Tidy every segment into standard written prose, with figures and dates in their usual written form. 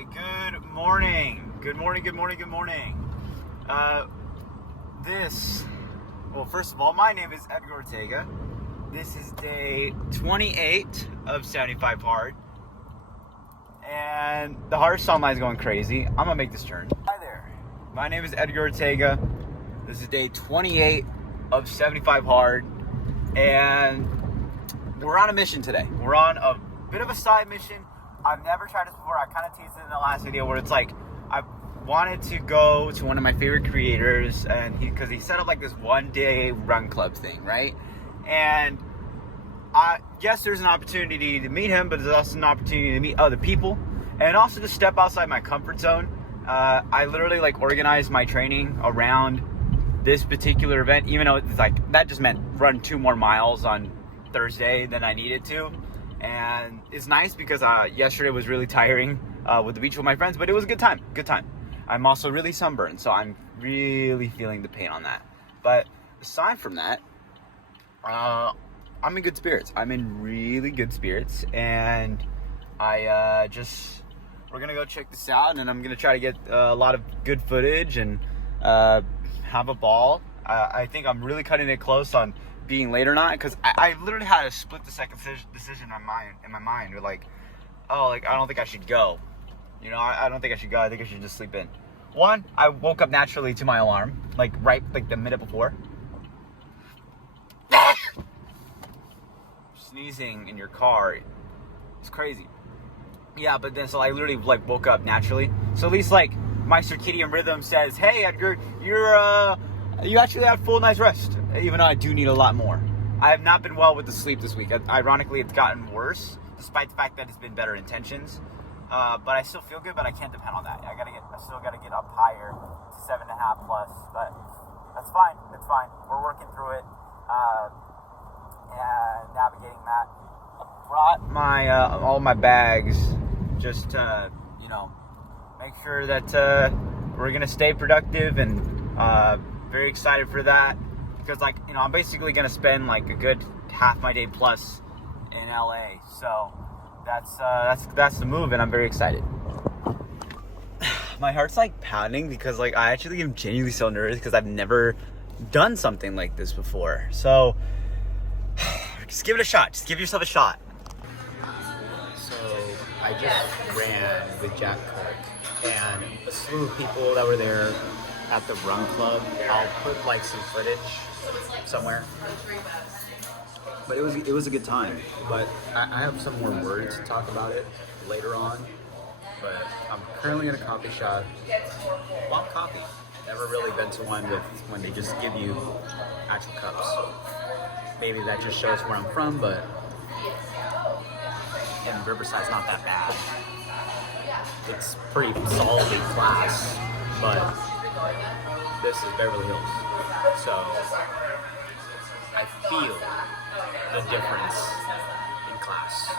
right, good morning. Good morning. First of all, my name is Edgar Ortega. This is day 28 of 75 Hard. And the hard sunlight is going crazy. I'm gonna make this turn. Hi there. My name is Edgar Ortega. This is day 28 of 75 Hard. And we're on a mission today. We're on a bit of a side mission. I've never tried this before. I kind of teased it in the last video where it's like I wanted to go to one of my favorite creators, and because he set up like this 1-day run club thing, right? And yes, there's an opportunity to meet him, but there's also an opportunity to meet other people and also to step outside my comfort zone. I literally like organized my training around this particular event, even though it's like that just meant run 2 more miles on Thursday than I needed to. And it's nice because yesterday was really tiring with the beach with my friends, but it was a good time. I'm also really sunburned, so I'm really feeling the pain on that. But aside from that, I'm in good spirits. I'm in really good spirits, and we're gonna go check this out, and I'm gonna try to get a lot of good footage and have a ball. I think I'm really cutting it close on being late or not, because I literally had a split the second decision in my mind. Or like, I don't think I should go. I don't think I should go. I think I should just sleep in. One, I woke up naturally to my alarm, like the minute before. Sneezing in your car, it's crazy. Yeah, but then so I literally like woke up naturally. So at least like my circadian rhythm says, "Hey Edgar, you actually had full night's rest." Even though I do need a lot more. I have not been well with the sleep this week. Ironically, it's gotten worse, despite the fact that it's been better intentions. But I still feel good, but I can't depend on that. I still gotta get up higher to 7.5 plus, but that's fine. It's fine. We're working through it, and navigating that. I brought my all my bags just to make sure that we're gonna stay productive, and very excited for that. Because I'm basically gonna spend like a good half my day plus in LA, so that's the move, and I'm very excited. My heart's like pounding because like I actually am genuinely so nervous because I've never done something like this before. So just give it a shot. Just give yourself a shot. So I just ran with Jack Cook and a slew of people that were there at the run club. I'll put like some footage somewhere. But it was a good time. But I have some more words to talk about it later on. But I'm currently in a coffee shop. Want coffee? Never really been to one when they just give you actual cups. Maybe that just shows where I'm from, but in Riverside's not that bad. It's pretty solidly class, but this is Beverly Hills. So I feel the difference in class.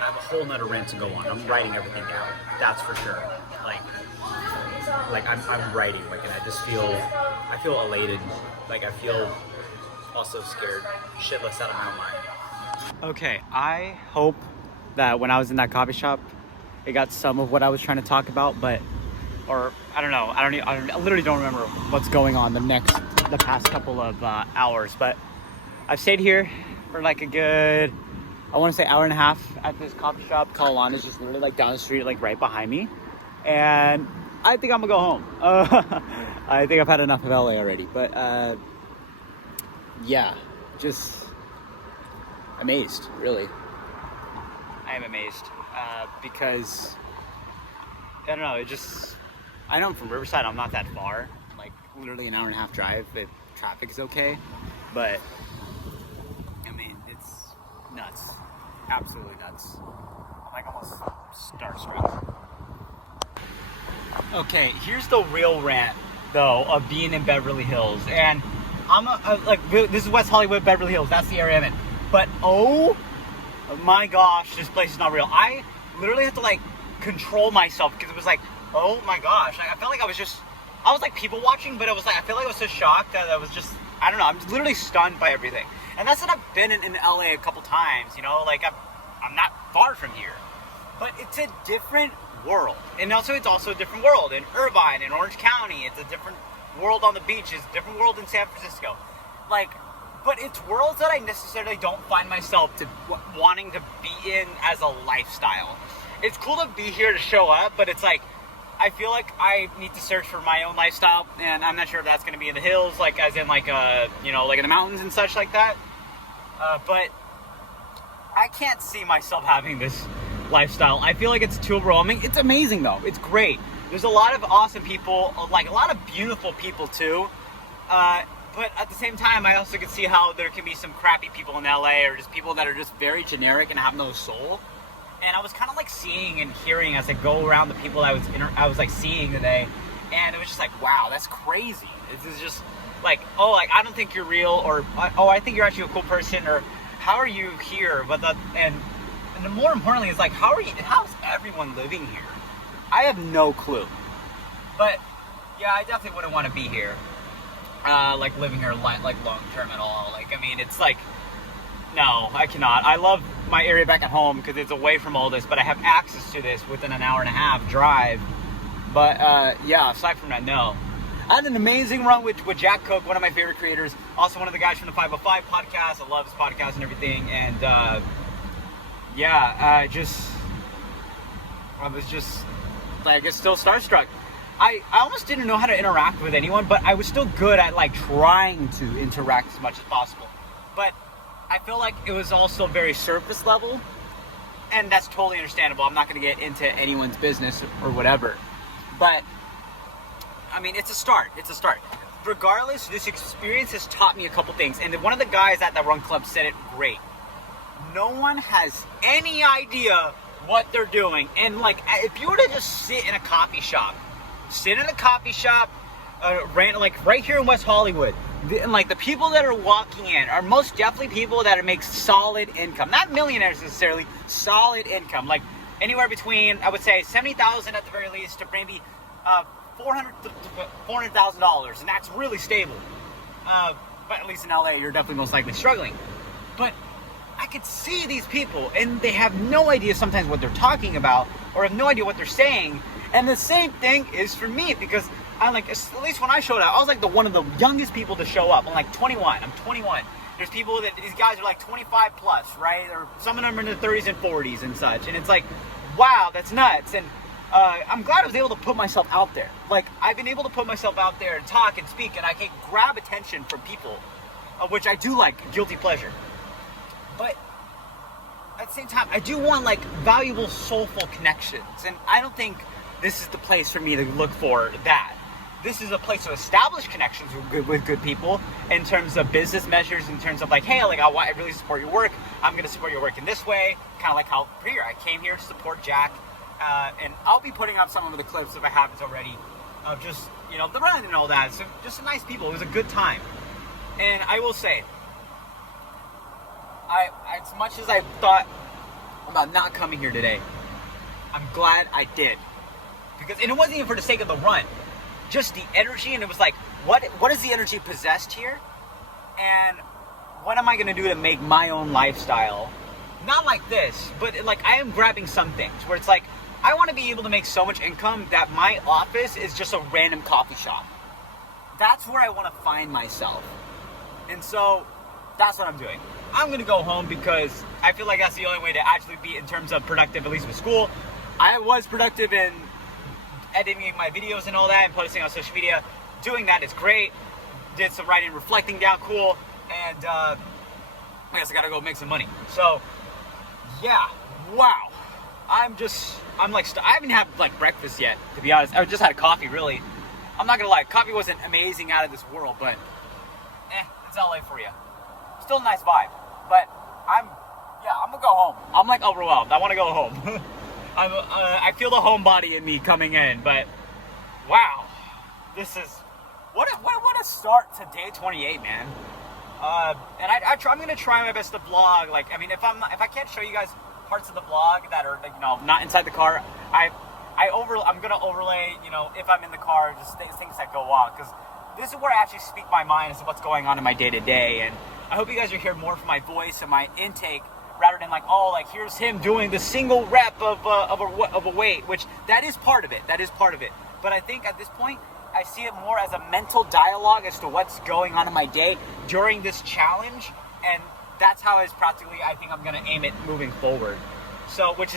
I have a whole nother rant to go on. I'm writing everything down. That's for sure. Like I'm writing, and I feel elated. I feel also scared shitless out of my mind. Okay, I hope that when I was in that coffee shop, it got some of what I was trying to talk about, or I don't know. I literally don't remember what's going on the past couple of hours, but I've stayed here for like a good, I want to say hour and a half at this coffee shop. Kalalana is just literally like down the street, like right behind me. And I think I'm gonna go home. I think I've had enough of LA already, but yeah, just amazed, really. I am amazed because I don't know, I know I'm from Riverside. I'm not that far, like literally an hour and a half drive if traffic is okay, but I mean, it's nuts, absolutely nuts. I'm like almost starstruck. Okay, here's the real rant though of being in Beverly Hills, and this is West Hollywood, Beverly Hills. That's the area I'm in, but oh my gosh, this place is not real. I literally had to like control myself because it was like, oh my gosh, I felt like I was like people watching, but it was like I feel like I was so shocked that I was just, I don't know, I'm literally stunned by everything. And that's what I've been in LA a couple times, like I'm not far from here, but it's a different world. And also, it's also a different world in Irvine, in Orange County. It's a different world on the beach. It's a different world in San Francisco. Like, but it's worlds that I necessarily don't find myself wanting to be in as a lifestyle. It's cool to be here to show up, but it's like, I feel like I need to search for my own lifestyle, and I'm not sure if that's going to be in the hills, like as in like you know, like in the mountains and such like that. But I can't see myself having this lifestyle. I feel like it's too overwhelming. It's amazing though. It's great. There's a lot of awesome people, like a lot of beautiful people too. But at the same time, I also can see how there can be some crappy people in LA, or just people that are just very generic and have no soul. And I was kind of like seeing and hearing as I go around the people I was like seeing today, and it was just like, wow, that's crazy. This is just like, oh, like I don't think you're real, or oh, I think you're actually a cool person, or how are you here? But that, and more importantly, is like, how's everyone living here? I have no clue. But yeah, I definitely wouldn't want to be here, like living here like long term at all. Like, I mean, it's like, no, I cannot. I love my area back at home because it's away from all this, but I have access to this within an hour and a half drive. But yeah, aside from that, no. I had an amazing run with Jack Cook, one of my favorite creators, also one of the guys from the 505 podcast. I love his podcast and everything. And yeah, I was just like, it's still starstruck. I almost didn't know how to interact with anyone, but I was still good at like trying to interact as much as possible. But I feel like it was also very surface level, and that's totally understandable. I'm not going to get into anyone's business or whatever, but I mean, it's a start. It's a start. Regardless, this experience has taught me a couple things, and one of the guys at the Run Club said it great. No one has any idea what they're doing, and like, if you were to just sit in a coffee shop, like right here in West Hollywood, and like the people that are walking in are most definitely people that make solid income, not millionaires necessarily, solid income, like anywhere between, I would say, $70,000 at the very least to maybe $400,000, and that's really stable. But at least in LA, you're definitely most likely struggling. But I could see these people, and they have no idea sometimes what they're talking about, or have no idea what they're saying. And the same thing is for me, because I'm like, at least when I showed up, I was like one of the youngest people to show up. I'm like 21. I'm 21. There's people that, these guys are like 25 plus, right? Or some of them are in their 30s and 40s and such. And it's like, wow, that's nuts. And I'm glad I was able to put myself out there. Like, I've been able to put myself out there and talk and speak, and I can grab attention from people, which I do like, guilty pleasure. But at the same time, I do want like valuable, soulful connections. And I don't think this is the place for me to look for that. This is a place to establish connections with good people in terms of business measures, in terms of like, hey, like I really support your work. I'm going to support your work in this way. Kind of like how here I came here to support Jack. And I'll be putting up some of the clips if I haven't already of just, you know, the run and all that. So just nice people. It was a good time. And I will say, as much as I thought about not coming here today, I'm glad I did. Because, and it wasn't even for the sake of the run. Just the energy, and it was like, what is the energy possessed here? And what am I going to do to make my own lifestyle? Not like this, but like I am grabbing some things where it's like, I want to be able to make so much income that my office is just a random coffee shop. That's where I want to find myself. And so that's what I'm doing. I'm going to go home because I feel like that's the only way to actually be in terms of productive, at least with school. I was productive in editing my videos and all that and posting on social media. Doing that is great. Did some writing, reflecting down, cool. And I guess I gotta go make some money. So yeah, wow. I haven't had like breakfast yet, to be honest. I just had coffee, really. I'm not gonna lie, coffee wasn't amazing, out of this world, but it's LA for you. Still a nice vibe. But I'm gonna go home. I'm like overwhelmed. I want to go home. I feel the homebody in me coming in, but wow, this is what a start to day 28, man. And I'm gonna try my best to vlog. Like, I mean, if I can't show you guys parts of the vlog that are, you know, not inside the car, I'm gonna overlay, you know, if I'm in the car, just things that go on, because this is where I actually speak my mind as to what's going on in my day to day. And I hope you guys are hearing more from my voice and my intake rather than and like, oh, like here's him doing the single rep of a weight, which that is part of it. That is part of it. But I think at this point, I see it more as a mental dialogue as to what's going on in my day during this challenge, and that's how it's practically, I think I'm going to aim it moving forward. So, which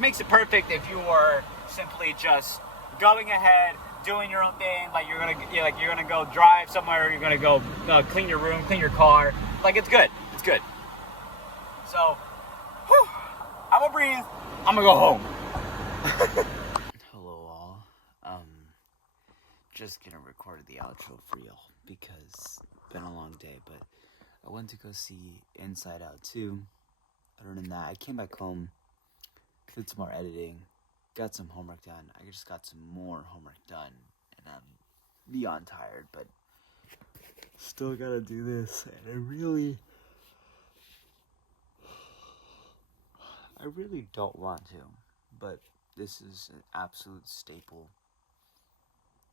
makes it perfect if you are simply just going ahead, doing your own thing. Like you're gonna go drive somewhere, you're gonna go clean your room, clean your car. Like it's good. It's good. So, I'm gonna breathe. I'm gonna go home. Hello all. Just gonna record the outro for y'all because it's been a long day, but I went to go see Inside Out 2. Other than that, I came back home, did some more editing, got some homework done. I just got some more homework done, and I'm beyond tired, but still gotta do this, and I really don't want to, but this is an absolute staple.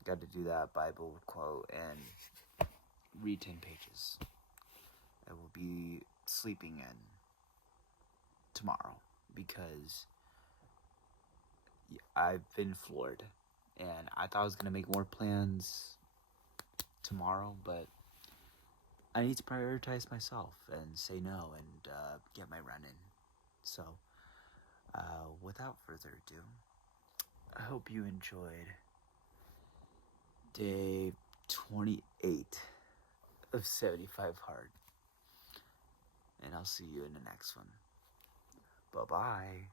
Got to do that Bible quote and read 10 pages. I will be sleeping in tomorrow because I've been floored, and I thought I was gonna make more plans tomorrow, but I need to prioritize myself and say no and get my run in. So, without further ado, I hope you enjoyed day 28 of 75 Hard, and I'll see you in the next one. Bye-bye.